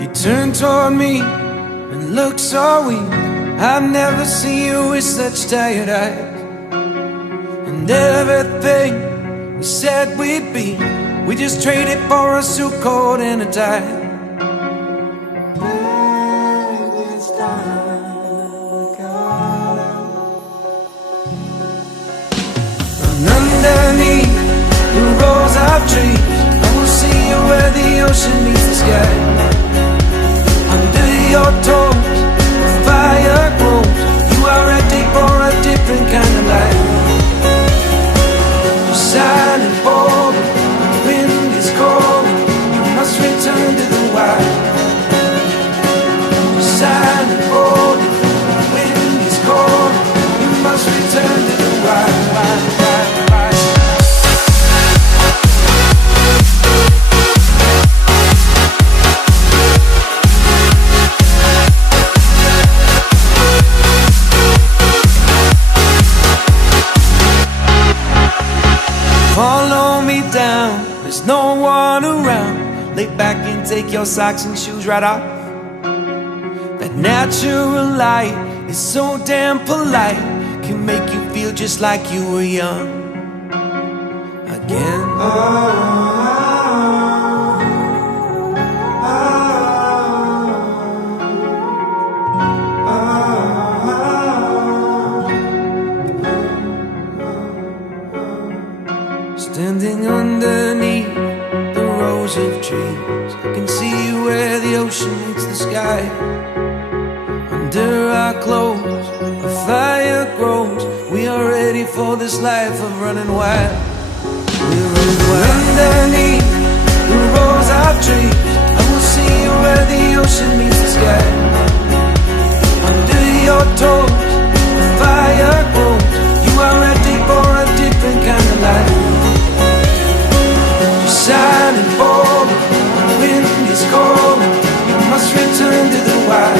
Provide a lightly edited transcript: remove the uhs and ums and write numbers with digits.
You turned toward me and looked so weak. I've never seen you with such tired eyes. And everything we said we'd be, we just traded for a suit coat and a tie. And underneath the rows of trees, I will see you where the ocean meets the sky. Under your toes, the fire grows. You are ready for a different kind of life. You're silent, bold, the wind is cold. You must return to the wild. You're silent, bold, the wind is cold. You must return to the wild. Follow me down, there's no one around. Lay back and take your socks and shoes right off. That natural light is so damn polite, can make you feel just like you were young again. Standing underneath the rows of trees, I can see where the ocean meets the sky. Under our clothes, a fire grows. We are ready for this life of running wild. We're running wild. Underneath the rows of trees, I will see you where the ocean meets the sky. Under your toes, the fire grows. You are ready for a different kind of life. Silent, bold, the wind is cold. You must return to the wild.